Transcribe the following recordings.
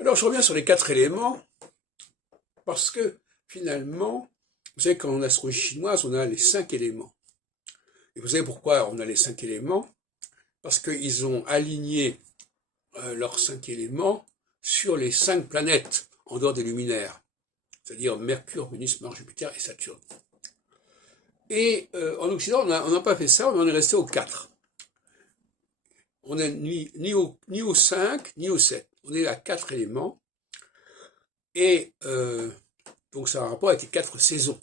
Alors, je reviens sur les 4 éléments, parce que, finalement, vous savez, quand en astrologie chinoise, on a les 5 éléments. Et vous savez pourquoi on a les 5 éléments? Parce qu'ils ont aligné leurs 5 éléments sur les 5 planètes en dehors des luminaires, c'est-à-dire Mercure, Vénus, Mars, Jupiter et Saturne. Et en Occident, on n'a pas fait ça, on en est resté aux 4. On n'est ni aux 5, ni aux 7. On est à 4 éléments. Et donc ça a un rapport avec les 4 saisons.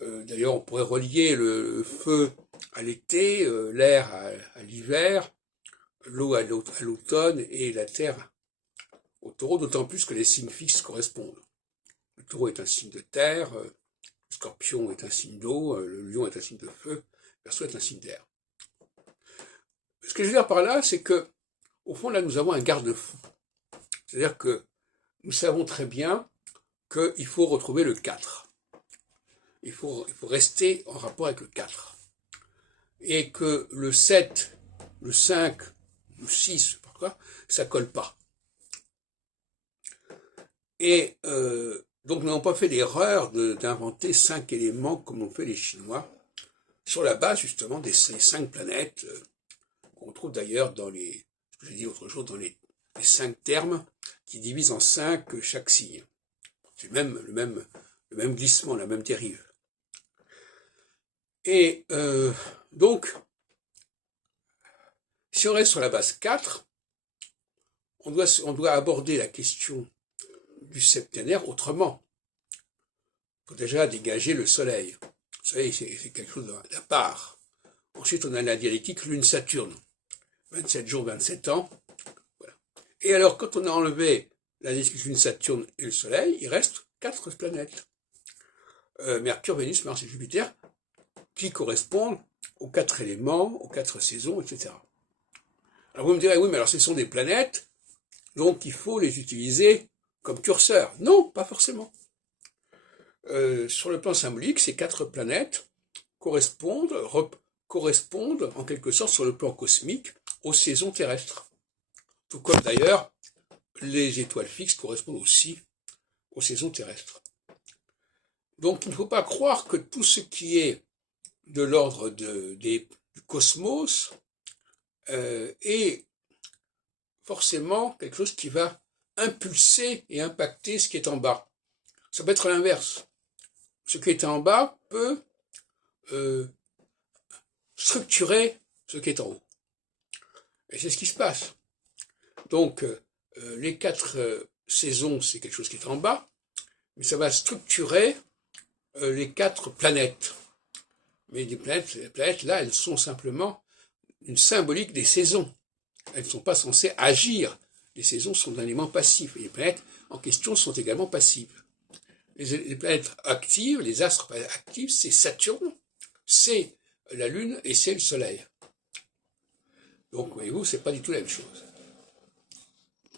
D'ailleurs, on pourrait relier le feu à l'été, l'air à l'hiver, l'eau à l'automne et la terre au taureau, d'autant plus que les signes fixes correspondent. Le taureau est un signe de terre, le scorpion est un signe d'eau, le lion est un signe de feu, le verseau est un signe d'air. Ce que je veux dire par là, c'est que, au fond, là, nous avons un garde-fou. C'est-à-dire que nous savons très bien qu'il faut retrouver le 4. Il faut rester en rapport avec le 4. Et que le 7, le 5, le 6, pourquoi, ça colle pas. Et donc nous n'avons pas fait l'erreur d'inventer 5 éléments comme ont fait les Chinois, sur la base justement des 5 planètes, qu'on trouve d'ailleurs dans les, ce que j'ai dit l'autre jour, dans les 5 termes qui divisent en 5 chaque signe. C'est le même glissement, la même dérive. Et donc, si on reste sur la base 4, on doit aborder la question du septénaire autrement. Il faut déjà dégager le soleil. Le soleil, c'est quelque chose d'à part. Ensuite, on a la dialectique Lune-Saturne. 27 jours, 27 ans. Voilà. Et alors, quand on a enlevé la dialectique Lune-Saturne et le soleil, il reste 4 planètes. Mercure, Vénus, Mars et Jupiter, qui correspondent aux 4 éléments, aux 4 saisons, etc. Alors vous me direz, oui, mais alors ce sont des planètes, donc il faut les utiliser comme curseurs. Non, pas forcément. Sur le plan symbolique, ces 4 planètes correspondent en quelque sorte sur le plan cosmique aux saisons terrestres. Tout comme d'ailleurs les étoiles fixes correspondent aussi aux saisons terrestres. Donc il ne faut pas croire que tout ce qui est de l'ordre du cosmos est forcément quelque chose qui va impulser et impacter ce qui est en bas. Ça peut être l'inverse. Ce qui est en bas peut structurer ce qui est en haut. Et c'est ce qui se passe. Donc, les 4 saisons, c'est quelque chose qui est en bas, mais ça va structurer les 4 planètes. Mais les planètes, là, elles sont simplement une symbolique des saisons. Elles ne sont pas censées agir. Les saisons sont un élément passif. Et les planètes en question sont également passives. Les planètes actives, les astres actifs, c'est Saturne, c'est la Lune et c'est le Soleil. Donc, voyez-vous, c'est pas du tout la même chose.